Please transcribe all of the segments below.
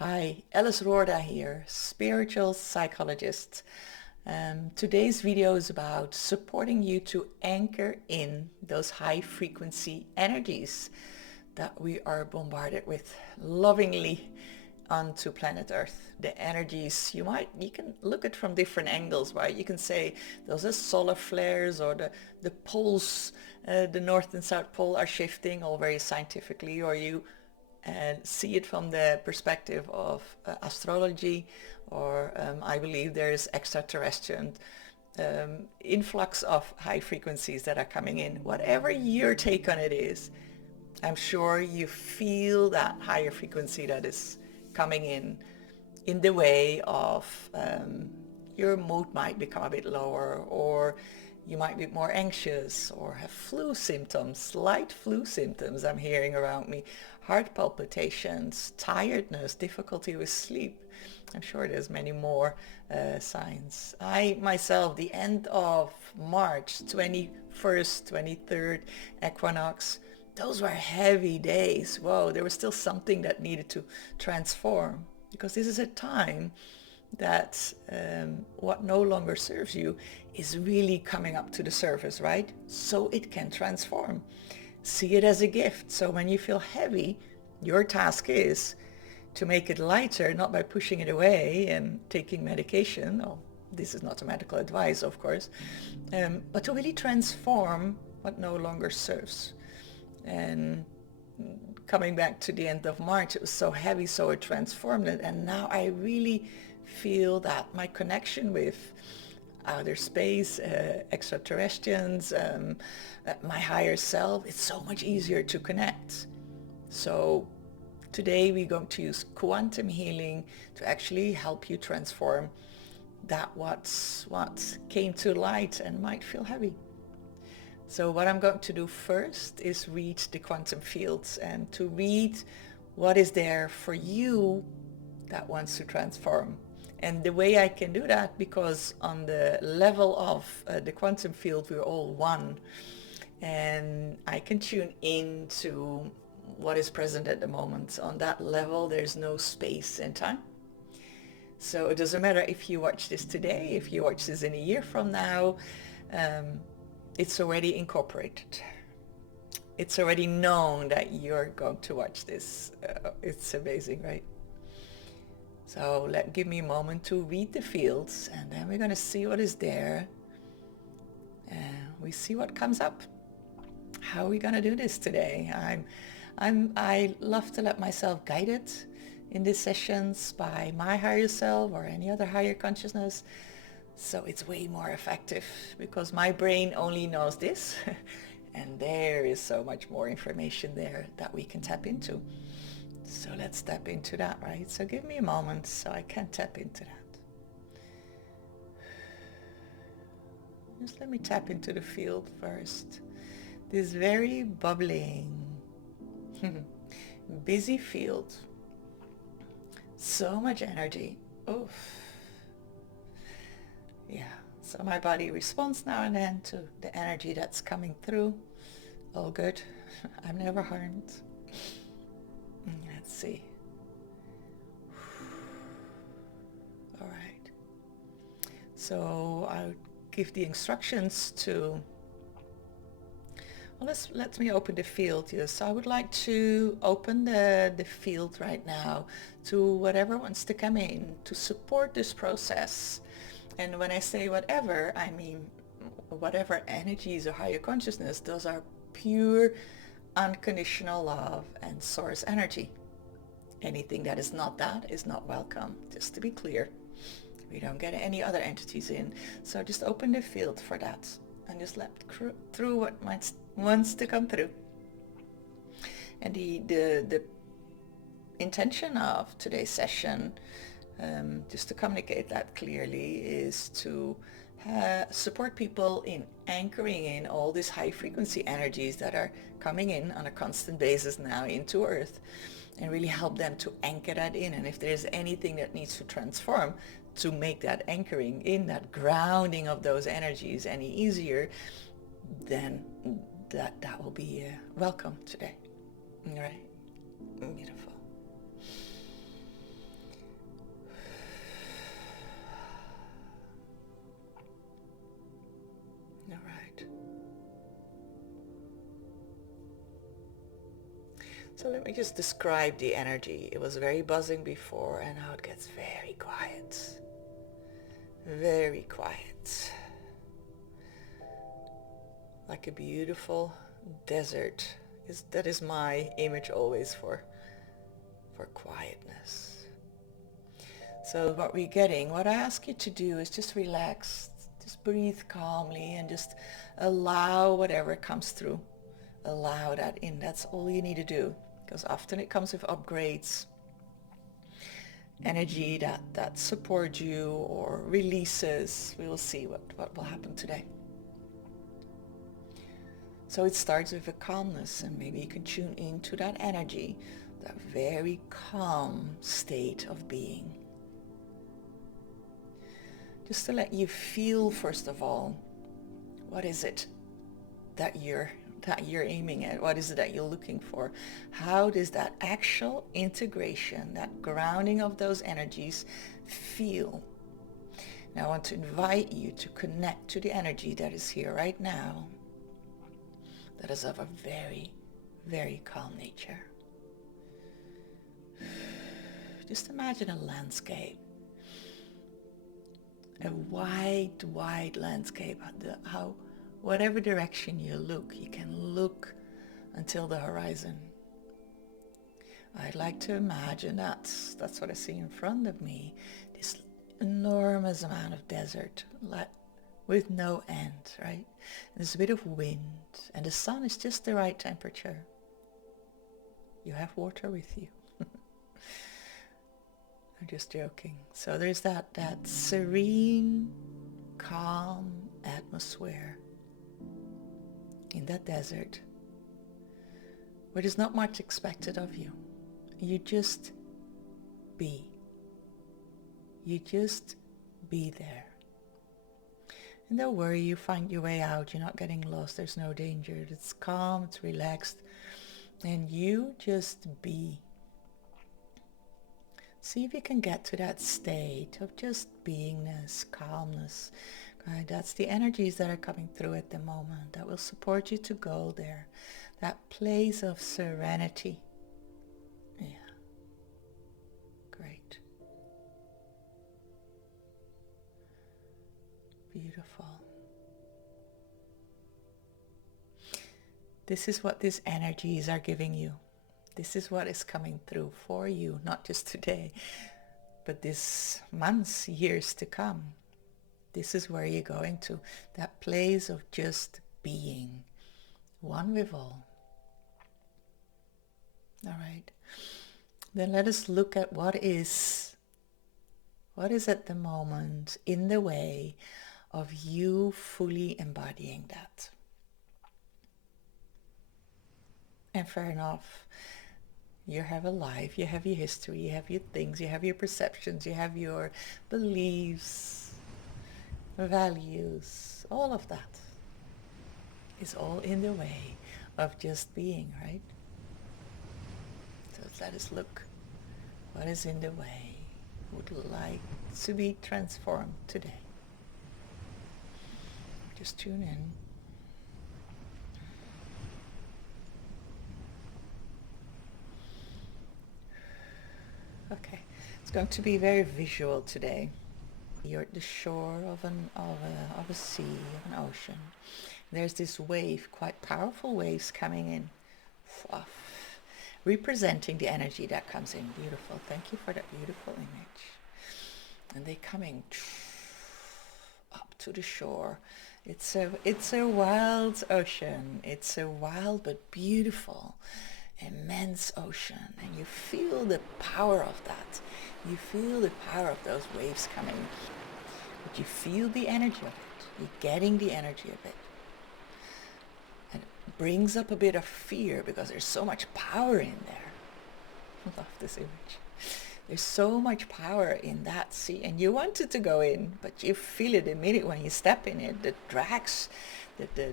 Hi, Alice Roorda here, Spiritual Psychologist. Today's video is about supporting you to anchor in those high frequency energies that we are bombarded with lovingly onto planet Earth. The energies you can look at from different angles, right? You can say those are solar flares or the poles, the North and South Pole are shifting all very scientifically, or you and see it from the perspective of astrology, or I believe there is extraterrestrial influx of high frequencies that are coming in. Whatever your take on it is, I'm sure you feel that higher frequency that is coming in the way of your mood might become a bit lower, or you might be more anxious or have flu symptoms, light flu symptoms I'm hearing around me, heart palpitations, tiredness, difficulty with sleep. I'm sure there's many more signs. I myself, the end of March, 21st, 23rd equinox, those were heavy days. Whoa, there was still something that needed to transform, because this is a time that what no longer serves you is really coming up to the surface, right? So it can transform. See it as a gift. So when you feel heavy, your task is to make it lighter, not by pushing it away and taking medication. Oh, this is not a medical advice, of course, but to really transform what no longer serves. And coming back to the end of March, it was so heavy, so it transformed it. And now I really feel that my connection with outer space, extraterrestrials, my higher self, it's so much easier to connect. So today we're going to use quantum healing to actually help you transform that what came to light and might feel heavy. So what I'm going to do first is read the quantum fields, and to read what is there for you that wants to transform. And the way I can do that, because on the level of the quantum field, we're all one. And I can tune into what is present at the moment. On that level, there's no space and time. So it doesn't matter if you watch this today, if you watch this in a year from now, it's already incorporated. It's already known that you're going to watch this. It's amazing, right? So give me a moment to read the fields, and then we're going to see what is there. We see what comes up. How are we going to do this today? I love to let myself guide it in these sessions by my higher self or any other higher consciousness. So it's way more effective, because my brain only knows this and there is so much more information there that we can tap into. So let's tap into that, right? So give me a moment so I can tap into that. Just let me tap into the field first. This very bubbling, busy field. So much energy. Oof. Yeah. So my body responds now and then to the energy that's coming through. All good. I'm never harmed. Let's see. All right. So I'll give the instructions to, well, let me open the field here. So I would like to open the field right now to whatever wants to come in to support this process. And when I say whatever, I mean whatever energies or higher consciousness, those are pure unconditional love and source energy. Anything that is not that is not welcome, just to be clear. We don't get any other entities in. So just open the field for that and just let through what wants to come through. And the intention of today's session, just to communicate that clearly, is to support people in anchoring in all these high frequency energies that are coming in on a constant basis now into Earth, and really help them to anchor that in. And if there's anything that needs to transform, to make that anchoring in, that grounding of those energies any easier, then that will be welcome today. All right? Beautiful. So let me just describe the energy. It was very buzzing before, and now it gets very quiet. Very quiet. Like a beautiful desert. That is my image always for quietness. So what we're getting, what I ask you to do is just relax, just breathe calmly and just allow whatever comes through. Allow that in. That's all you need to do. Because often it comes with upgrades, energy that supports you or releases. We will see what will happen today. So it starts with a calmness, and maybe you can tune into that energy, that very calm state of being. Just to let you feel, first of all, what is it that you're aiming at? What is it that you're looking for? How does that actual integration, that grounding of those energies feel? Now I want to invite you to connect to the energy that is here right now, that is of a very, very calm nature. Just imagine a landscape, a wide landscape. How whatever direction you look, you can look until the horizon. I'd like to imagine that's what I see in front of me, this enormous amount of desert, with no end, right? There's a bit of wind, and the sun is just the right temperature. You have water with you. I'm just joking. So there's that serene, calm atmosphere in that desert where there's not much expected of you. You just be. You just be there. And don't worry, you find your way out. You're not getting lost. There's no danger. It's calm, it's relaxed. And you just be. See if you can get to that state of just beingness, calmness. Right? That's the energies that are coming through at the moment that will support you to go there. That place of serenity. Yeah. Great. Beautiful. This is what these energies are giving you. This is what is coming through for you, not just today, but this months, years to come. This is where you're going to, that place of just being, one with all. All right. Then let us look at what is at the moment in the way of you fully embodying that. And fair enough. You have a life, you have your history, you have your things, you have your perceptions, you have your beliefs, values, all of that is all in the way of just being, right? So let us look what is in the way, would like to be transformed today. Just tune in. Okay, it's going to be very visual today. You're at the shore of a sea, of an ocean. There's this wave, quite powerful waves coming in, representing the energy that comes in. Beautiful. Thank you for that beautiful image. And they're coming up to the shore. It's a wild ocean. It's a wild but beautiful, immense ocean, and you feel the power of that. You feel the power of those waves coming, but you feel the energy of it. You're getting the energy of it, and it brings up a bit of fear because there's so much power in there. I love this image. There's so much power in that sea, and you want it to go in, but you feel it immediately when you step in it. The drags, the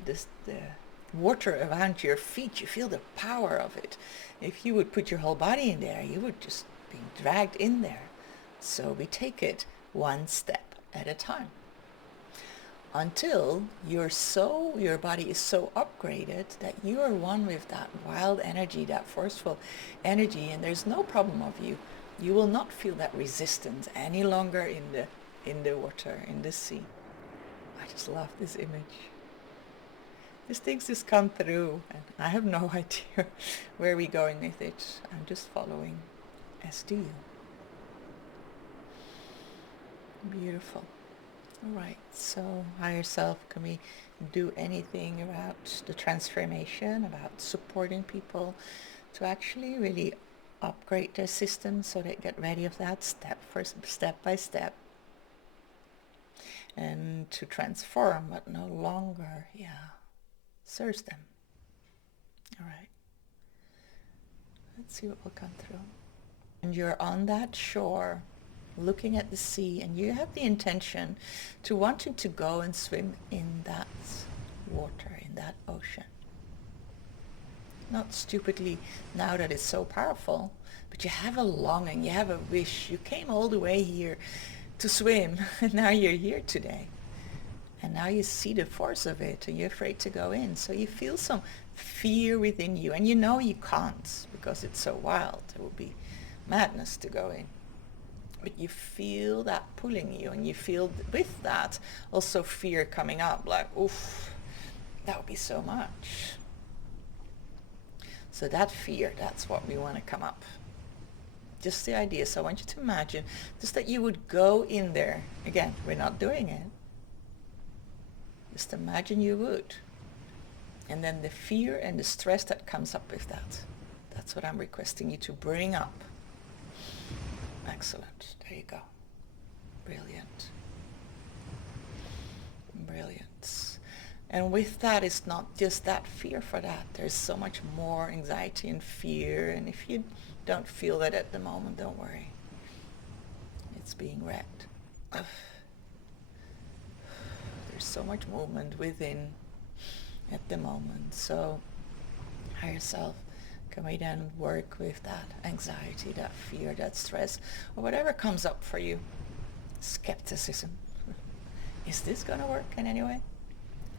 water around your feet, you feel the power of it. If you would put your whole body in there, you would just be dragged in there. So we take it one step at a time. until your body is so upgraded that you are one with that wild energy, that forceful energy, and there's no problem of you. You will not feel that resistance any longer in the water, in the sea. I just love this image. These things just come through, and I have no idea where we're going with it. I'm just following, as do you. Beautiful. All right, so higher self, can we do anything about the transformation, about supporting people to actually really upgrade their system so they get ready of that step by step, and to transform what no longer serves them. All right, let's see what will come through. And you're on that shore looking at the sea, and you have the intention to wanting to go and swim in that water, in that ocean. Not stupidly now that it's so powerful, but you have a longing, you have a wish. You came all the way here to swim, and now you're here today. And now you see the force of it, and you're afraid to go in. So you feel some fear within you, and you know you can't because it's so wild. It would be madness to go in. But you feel that pulling you, and you feel with that also fear coming up, like, oof, that would be so much. So that fear, that's what we want to come up. Just the idea. So I want you to imagine just that you would go in there. Again, we're not doing it. Just imagine you would. And then the fear and the stress that comes up with that. That's what I'm requesting you to bring up. Excellent. There you go. Brilliant. Brilliant. And with that, it's not just that fear for that. There's so much more anxiety and fear. And if you don't feel that at the moment, don't worry. It's being read. There's so much movement within at the moment. So higher self, can we then work with that anxiety, that fear, that stress, or whatever comes up for you? Skepticism. Is this going to work in any way?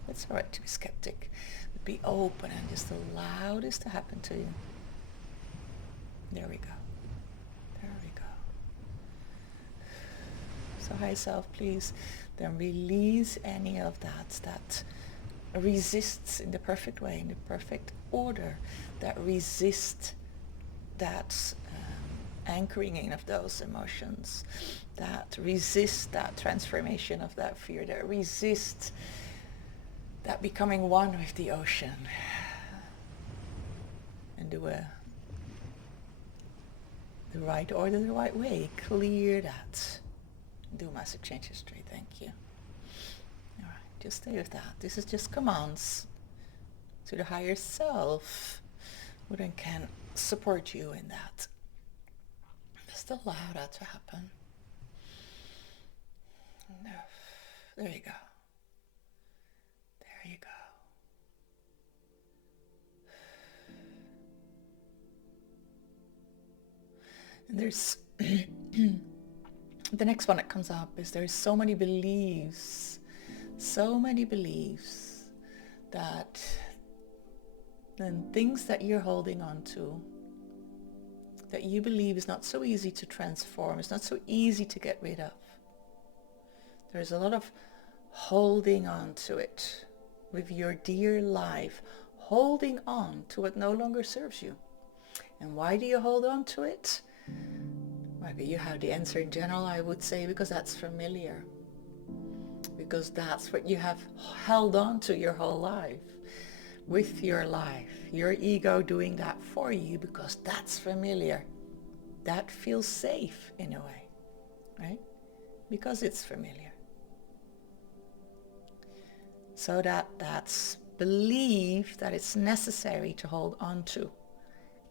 It's all right to be skeptic. But be open and just allow this to happen to you. There we go. There we go. So higher self, please then release any of that resists in the perfect way, in the perfect order, that resist that anchoring in of those emotions, that resist that transformation of that fear, that resist that becoming one with the ocean. And do the right order, the right way. Clear that. Do massive change history. Thank you. All right, just stay with that. This is just commands to the higher self, who then can support you in that. Just allow that to happen. There you go. There you go. And there's the next one that comes up is there's so many beliefs that and things that you're holding on to that you believe is not so easy to transform, it's not so easy to get rid of. There's a lot of holding on to it with your dear life, holding on to what no longer serves you. And why do you hold on to it? Maybe you have the answer in general, I would say, because that's familiar. Because that's what you have held on to your whole life. With your life, your ego doing that for you because that's familiar. That feels safe in a way, right? Because it's familiar. So that's belief that it's necessary to hold on to.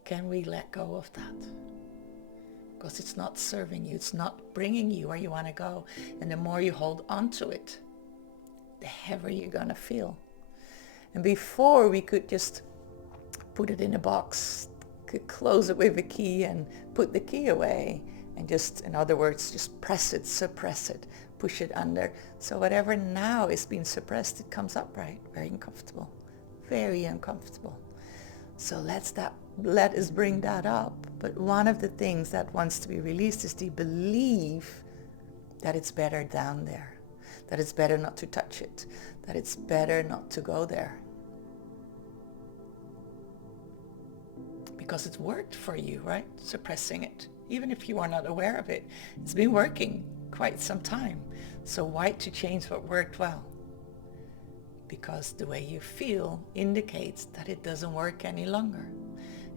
Can we let go of that? Because it's not serving you, it's not bringing you where you want to go. And the more you hold on to it, the heavier you're going to feel. And before we could just put it in a box, could close it with a key and put the key away, And just, in other words, just press it, suppress it, push it under. So whatever now is being suppressed, it comes up, right? Very uncomfortable, very uncomfortable. So let us bring that up. But one of the things that wants to be released is the belief that it's better down there, that it's better not to touch it, that it's better not to go there. Because it's worked for you, right? Suppressing it. Even if you are not aware of it, it's been working quite some time. So why to change what worked well? Because the way you feel indicates that it doesn't work any longer.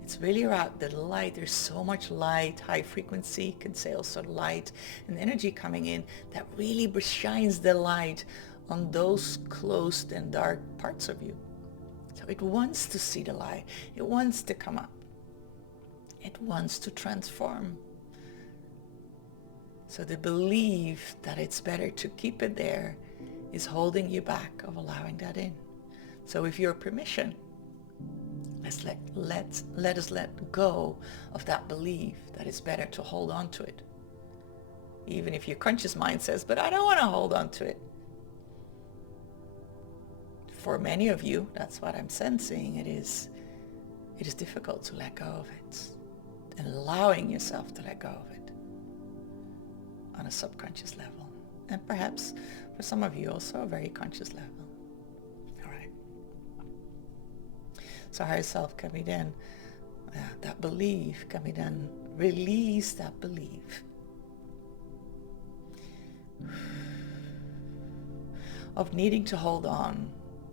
It's really about the light. There's so much light, high frequency, you can say also light and energy coming in that really shines the light on those closed and dark parts of you. So it wants to see the light. It wants to come up. It wants to transform. So the belief that it's better to keep it there is holding you back of allowing that in. So with your permission, let us let go of that belief that it's better to hold on to it. Even if your conscious mind says, but I don't want to hold on to it. For many of you, that's what I'm sensing, it is difficult to let go of it. And allowing yourself to let go of it on a subconscious level. And perhaps for some of you also a very conscious level. All right. So higher self, can we then, that belief, can we then release that belief of needing to hold on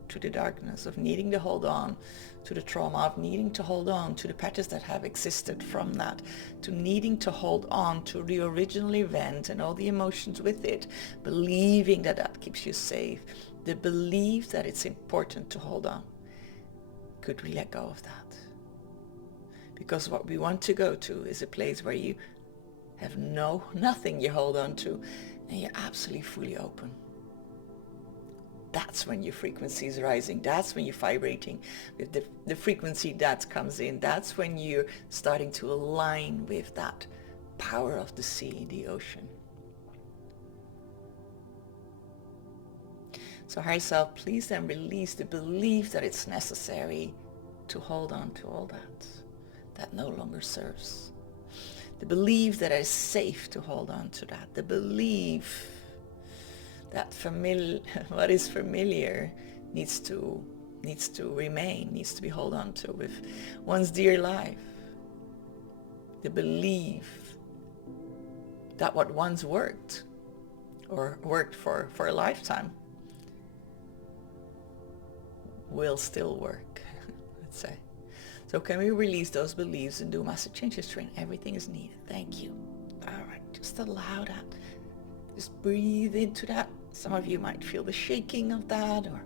to the darkness, of needing to hold on to the trauma, of needing to hold on to the patterns that have existed from that, to needing to hold on to the original event and all the emotions with it, believing that that keeps you safe, the belief that it's important to hold on. Could we let go of that? Because what we want to go to is a place where you have nothing you hold on to and you're absolutely fully open. That's when your frequency is rising. That's when you're vibrating with the frequency that comes in. That's when you're starting to align with that power of the sea, the ocean. So higher self, please then release the belief that it's necessary to hold on to all that no longer serves. The belief that it's safe to hold on to that. The belief that what is familiar needs to remain, needs to be held on to with one's dear life. The belief that what once worked or worked for a lifetime will still work, let's say. So can we release those beliefs and do massive changes? Train, everything is needed. Thank you. All right, just allow that. Just breathe into that. Some of you might feel the shaking of that, or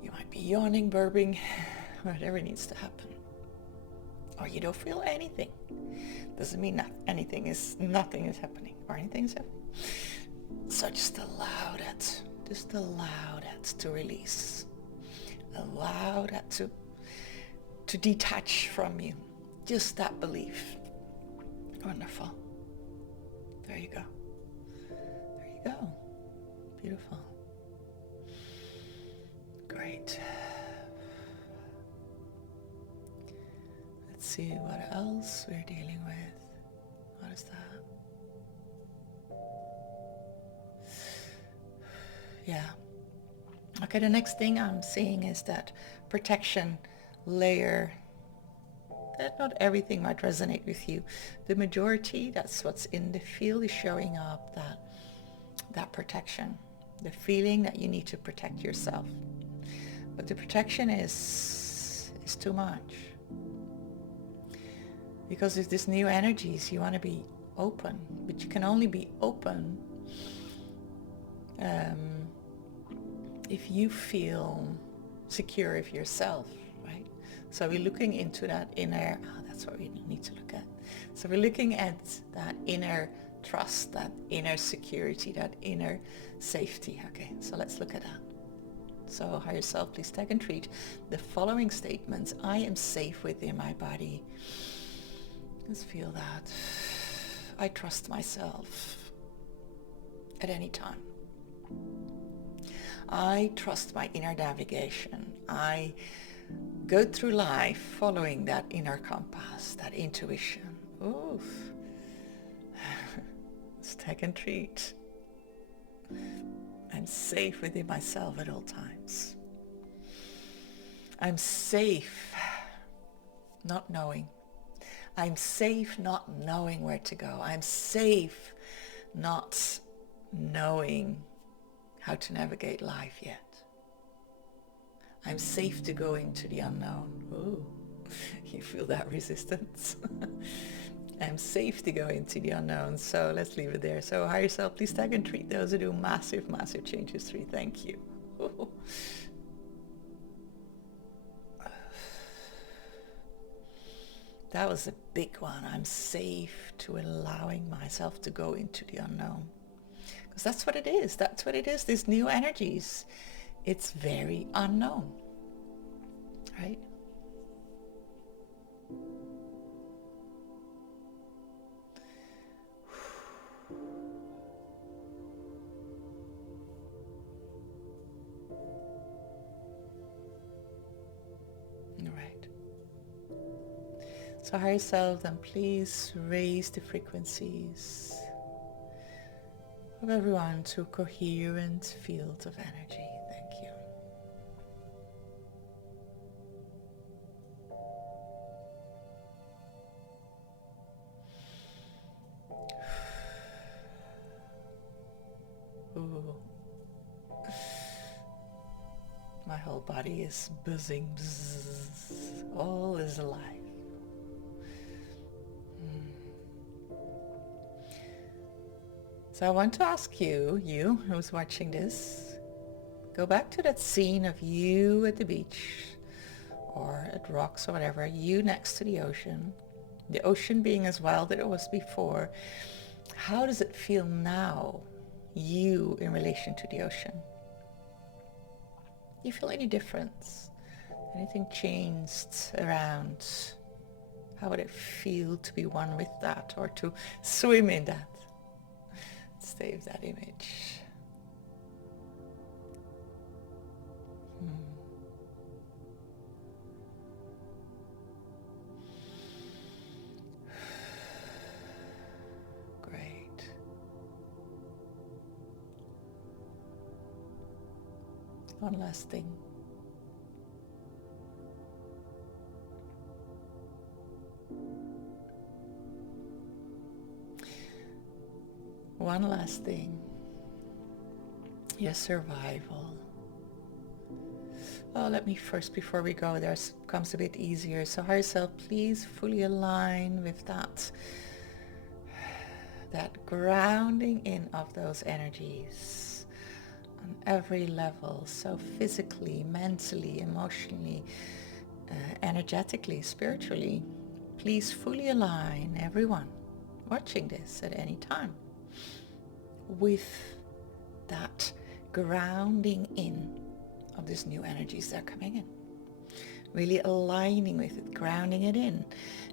you might be yawning, burping, whatever needs to happen. Or you don't feel anything. Doesn't mean that nothing is happening, or anything is happening. So just allow that. Just allow that to release. Allow that to detach from you. Just that belief. Wonderful. There you go. There you go. Beautiful. Great. Let's see what else we're dealing with. What is that? Yeah. Okay, the next thing I'm seeing is that protection layer. That not everything might resonate with you. The majority, that's what's in the field, is showing up that protection. The feeling that you need to protect yourself. But the protection is too much. Because with this new energies, you want to be open. But you can only be open if you feel secure with yourself, right? So we're looking into that inner, that's what we need to look at. So we're looking at that inner trust, that inner security, that inner safety. Okay, so let's look at that. So higher self, please take and treat the following statements. I am safe within my body. Let's feel that. I trust myself at any time. I trust my inner navigation. I go through life following that inner compass, that intuition. Oof. Stag and treat. I'm safe within myself at all times. I'm safe not knowing. I'm safe not knowing where to go. I'm safe not knowing how to navigate life yet. I'm safe to go into the unknown. Ooh, you feel that resistance? I'm safe to go into the unknown, so let's leave it there. So higher self, please tag and treat those who do massive, massive changes through. Thank you. That was a big one. I'm safe to allowing myself to go into the unknown. Because that's what it is. That's what it is. These new energies. It's very unknown. Right? So higher self, then please raise the frequencies of everyone to a coherent field of energy. Thank you. Ooh. My whole body is buzzing. Bzz. All is alive. So I want to ask you who's watching this, go back to that scene of you at the beach or at rocks or whatever, you next to the ocean being as wild as it was before. How does it feel now, you in relation to the ocean? Do you feel any difference? Anything changed around? How would it feel to be one with that or to swim in that? Save that image. Great. One last thing. One last thing. Your survival. Oh, let me first, before we go there, comes a bit easier. So higher self, please fully align with that grounding in of those energies on every level. So physically, mentally, emotionally, energetically, spiritually. Please fully align everyone watching this at any time with that grounding in of these new energies that are coming in. Really aligning with it, grounding it in,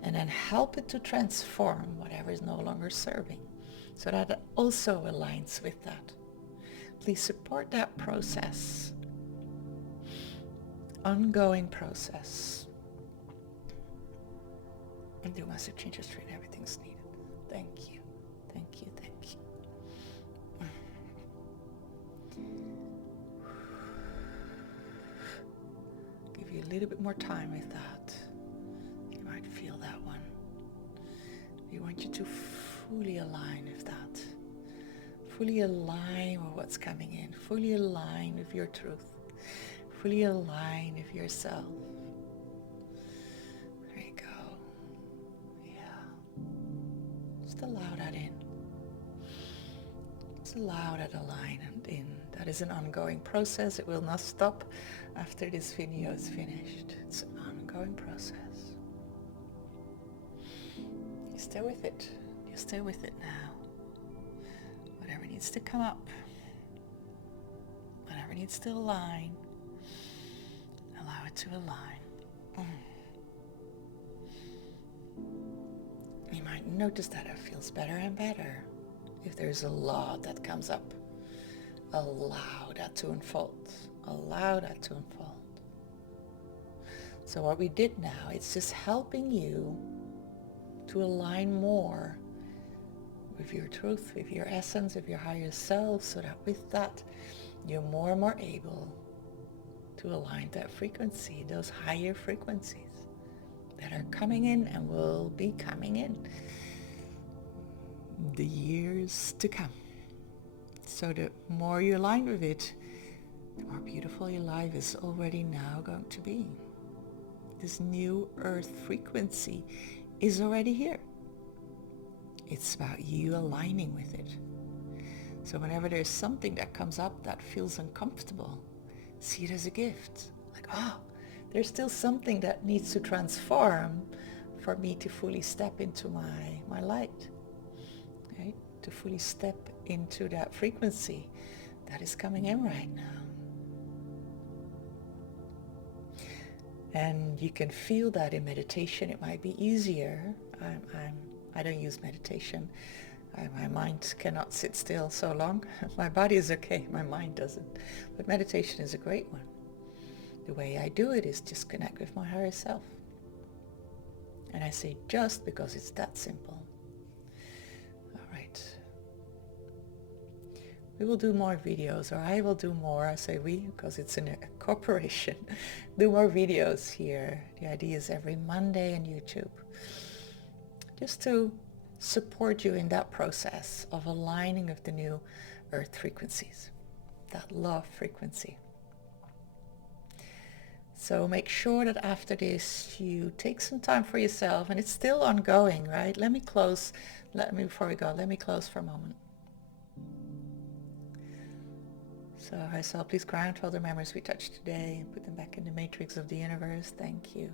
and then help it to transform whatever is no longer serving, so that it also aligns with that. Please support that process, ongoing process, and do massive changes for it. Everything's needed. Thank you, thank you, thank you. Give you a little bit more time with that. You might feel that one. We want you to fully align with that. Fully align with what's coming in. Fully align with your truth. Fully align with yourself. There you go. Yeah. Just allow that in. Just allow that alignment in. That is an ongoing process. It will not stop after this video is finished. It's an ongoing process. You stay with it. You stay with it now. Whatever needs to come up, whatever needs to align, allow it to align. You might notice that it feels better and better. If there's a law that comes up, allow that to unfold. Allow that to unfold. So what we did now, it's just helping you to align more with your truth, with your essence, with your higher self, so that with that, you're more and more able to align that frequency, those higher frequencies that are coming in and will be coming in the years to come. So the more you align with it, the more beautiful your life is already now going to be. This new earth frequency is already here. It's about you aligning with it. So whenever there's something that comes up that feels uncomfortable, see it as a gift. Like, oh, there's still something that needs to transform for me to fully step into my light. Right? To fully step into that frequency that is coming in right now. And you can feel that in meditation. It might be easier. I don't use meditation. My mind cannot sit still so long. My body is okay, my mind doesn't. But meditation is a great one. The way I do it is just connect with my higher self. And I say just because it's that simple. All right. We will do more videos, or I will do more. I say we because it's in a corporation. Do more videos here. The idea is every Monday on YouTube. Just to support you in that process of aligning with the new earth frequencies, that love frequency. So make sure that after this you take some time for yourself, and it's still ongoing, right? Before we go, let me close for a moment. So higher self, please ground all the memories we touched today and put them back in the matrix of the universe. Thank you.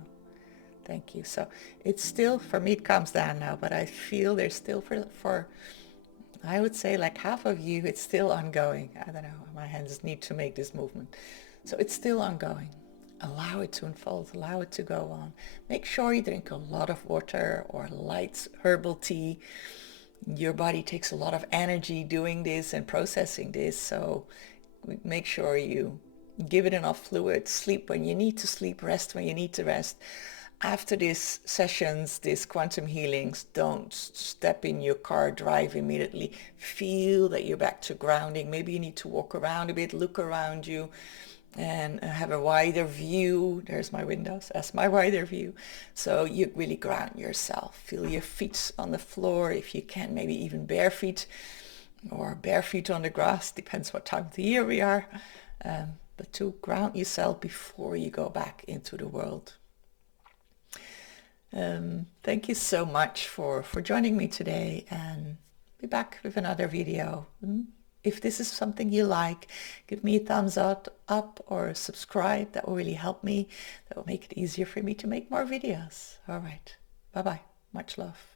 Thank you. So it's still, for me it calms down now, but I feel there's still for I would say like half of you, it's still ongoing. I don't know, my hands need to make this movement. So it's still ongoing. Allow it to unfold, allow it to go on. Make sure you drink a lot of water or light herbal tea. Your body takes a lot of energy doing this and processing this, so make sure you give it enough fluid, sleep when you need to sleep, rest when you need to rest. After these sessions, these quantum healings, don't step in your car, drive immediately. Feel that you're back to grounding. Maybe you need to walk around a bit, look around you, and have a wider view. There's my windows, that's my wider view. So you really ground yourself. Feel your feet on the floor, if you can, maybe even bare feet or bare feet on the grass, depends what time of the year we are. But to ground yourself before you go back into the world. Thank you so much for joining me today, and be back with another video. If this is something you like, give me a thumbs up or subscribe. That will really help me. That will make it easier for me to make more videos. All right. Bye-bye. Much love.